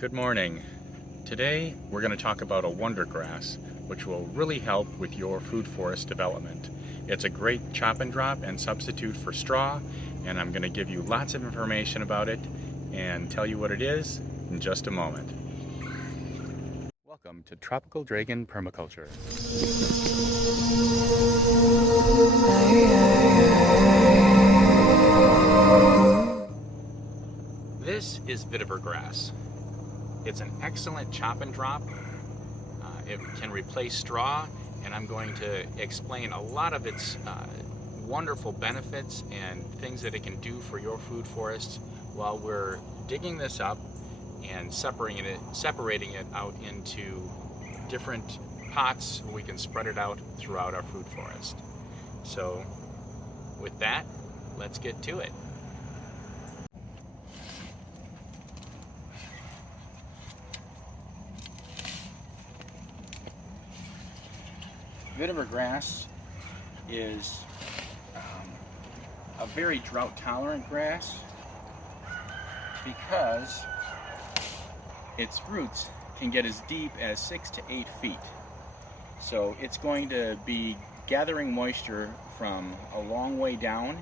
Good morning. Today we're going to talk about a wonder grass which will really help with your food forest development. It's a great chop and drop and substitute for straw, and I'm going to give you lots of information about it and tell you what it is in just a moment. Welcome to Tropical Dragon Permaculture. This is vetiver grass. It's an excellent chop and drop. It can replace straw, and I'm going to explain a lot of its wonderful benefits and things that it can do for your food forests while we're digging this up and separating it out into different pots where we can spread it out throughout our food forest. So with that, let's get to it. Vetiver grass is a very drought tolerant grass because its roots can get as deep as 6 to 8 feet. So it's going to be gathering moisture from a long way down,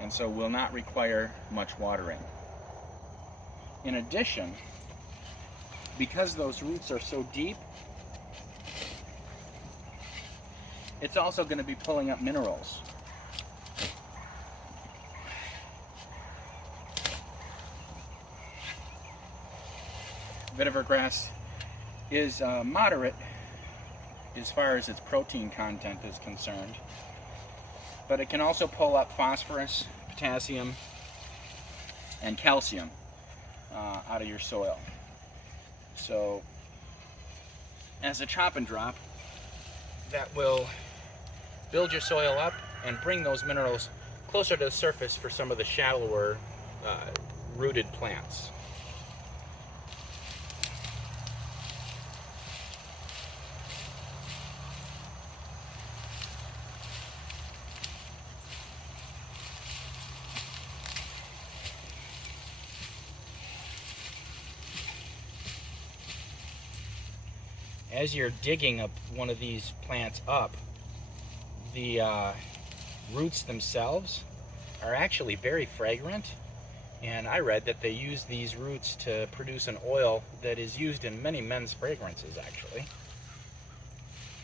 and so will not require much watering. In addition, because those roots are so deep, it's also going to be pulling up minerals. Vetiver grass is moderate as far as its protein content is concerned, but it can also pull up phosphorus, potassium, and calcium out of your soil. So as a chop and drop, that will build your soil up and bring those minerals closer to the surface for some of the shallower rooted plants. As you're digging up one of these plants up, the roots themselves are actually very fragrant, and I read that they use these roots to produce an oil that is used in many men's fragrances, actually.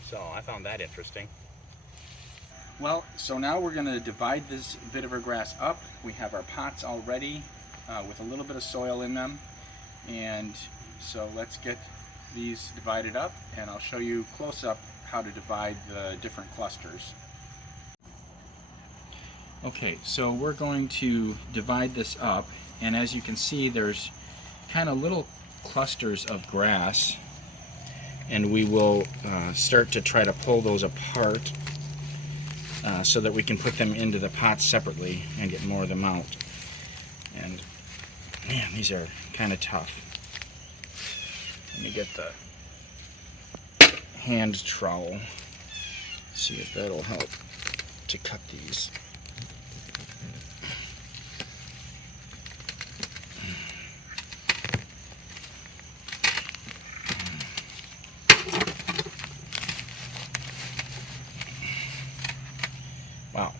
So I found that interesting. Well, so now we're going to divide this vetiver grass up. We have our pots all ready with a little bit of soil in them, and so let's get these divided up, and I'll show you close up how to divide the different clusters. Okay, so we're going to divide this up, and as you can see, there's kind of little clusters of grass, and we will start to try to pull those apart so that we can put them into the pots separately and get more of them out. And man, these are kind of tough. Let me get the hand trowel, see if that'll help to cut these. Wow.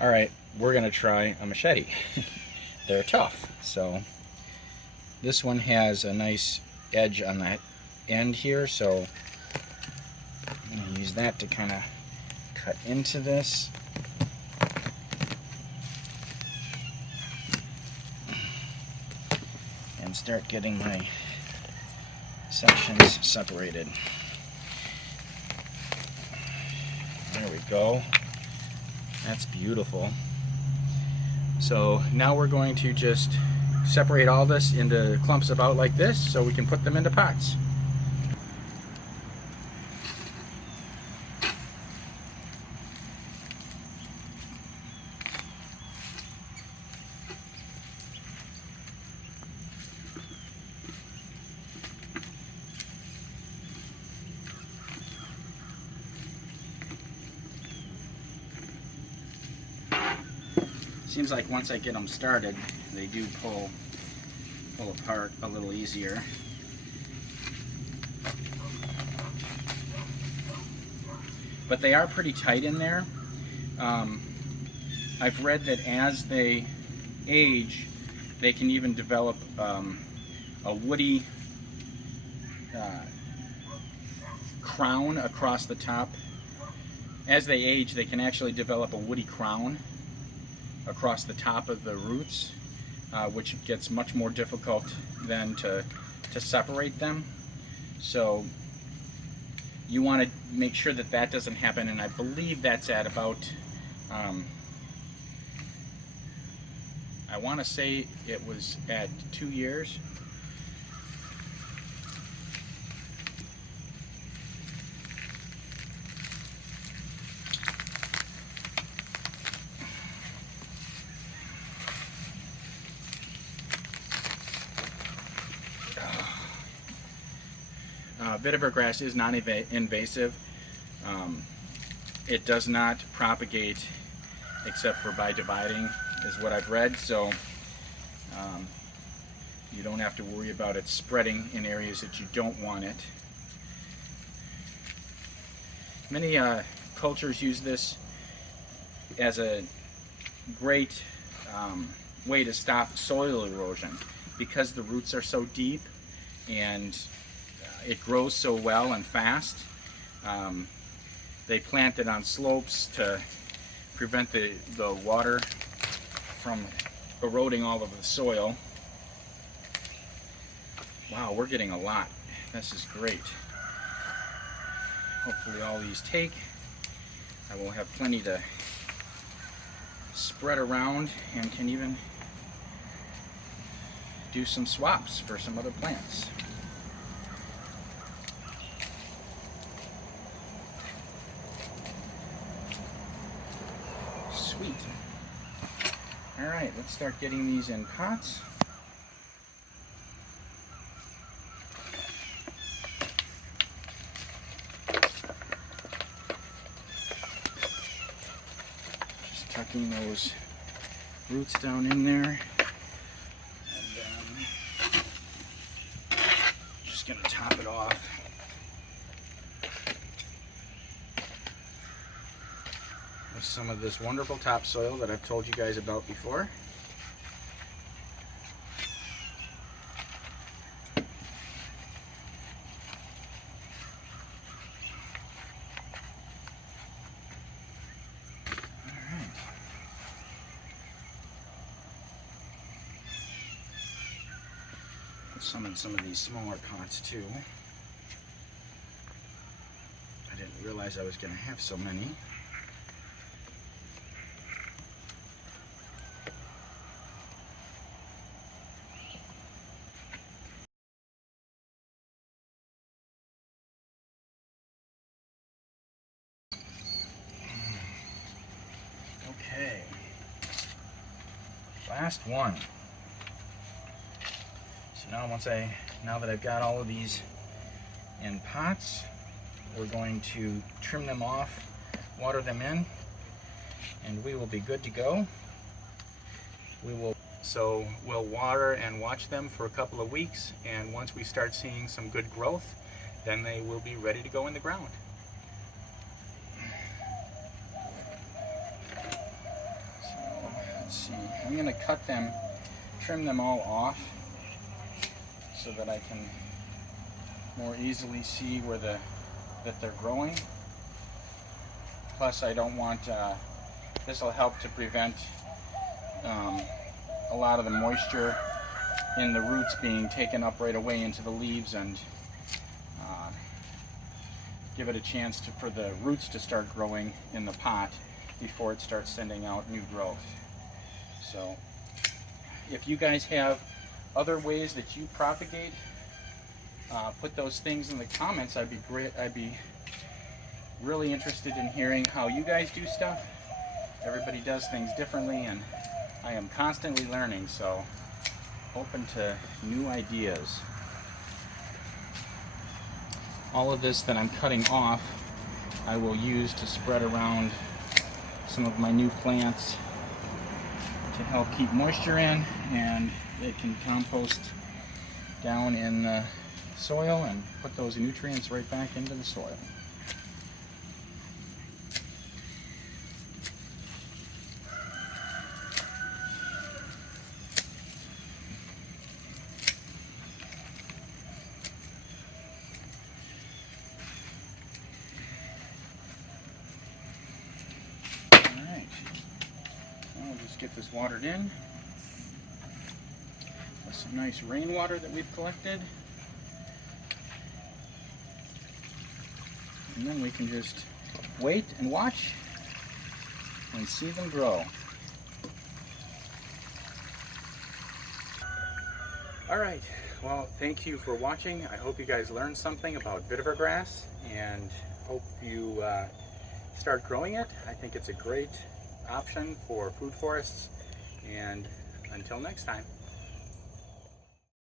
All right, we're gonna try a machete. They're tough. So this one has a nice edge on the end here, so I'm going to use that to kind of cut into this. And start getting my sections separated. There we go. That's beautiful. So now we're going to just separate all this into clumps about like this so we can put them into pots. Seems like once I get them started, they do pull apart a little easier. But they are pretty tight in there. I've read that as they age, they can even develop a woody crown across the top. As they age, they can actually develop a woody crown across the top of the roots, which gets much more difficult then to separate them. So you want to make sure that that doesn't happen, and I believe that's at about, I want to say it was at 2 years. Vetiver grass is non-invasive. It does not propagate except for by dividing, is what I've read, so you don't have to worry about it spreading in areas that you don't want it. Many cultures use this as a great way to stop soil erosion because the roots are so deep and it grows so well and fast. They plant it on slopes to prevent the water from eroding all of the soil. Wow, we're getting a lot. This is great. Hopefully all these take. I will have plenty to spread around and can even do some swaps for some other plants. Sweet. All right, let's start getting these in pots. Just tucking those roots down in there. And then just gonna top it off. With some of this wonderful topsoil that I've told you guys about before. Alright. Put some in some of these smaller pots too. I didn't realize I was going to have so many. Okay, last one. So now that I've got all of these in pots, we're going to trim them off, water them in, and we will be good to go. So we'll water and watch them for a couple of weeks, and once we start seeing some good growth, then they will be ready to go in the ground. Let's see, I'm going to cut them, trim them all off so that I can more easily see where that they're growing. Plus I don't want, this will help to prevent a lot of the moisture in the roots being taken up right away into the leaves, and give it a chance for the roots to start growing in the pot before it starts sending out new growth. So if you guys have other ways that you propagate, put those things in the comments. I'd be really interested in hearing how you guys do stuff. Everybody does things differently, and I am constantly learning, so open to new ideas. All of this that I'm cutting off, I will use to spread around some of my new plants to help keep moisture in, and it can compost down in the soil and put those nutrients right back into the soil. Alright, now we'll just get this watered in with some nice rainwater that we've collected. And then we can just wait and watch and see them grow. Alright, well, thank you for watching. I hope you guys learned something about vetiver grass, and hope you start growing it. I think it's a great option for food forests, and until next time.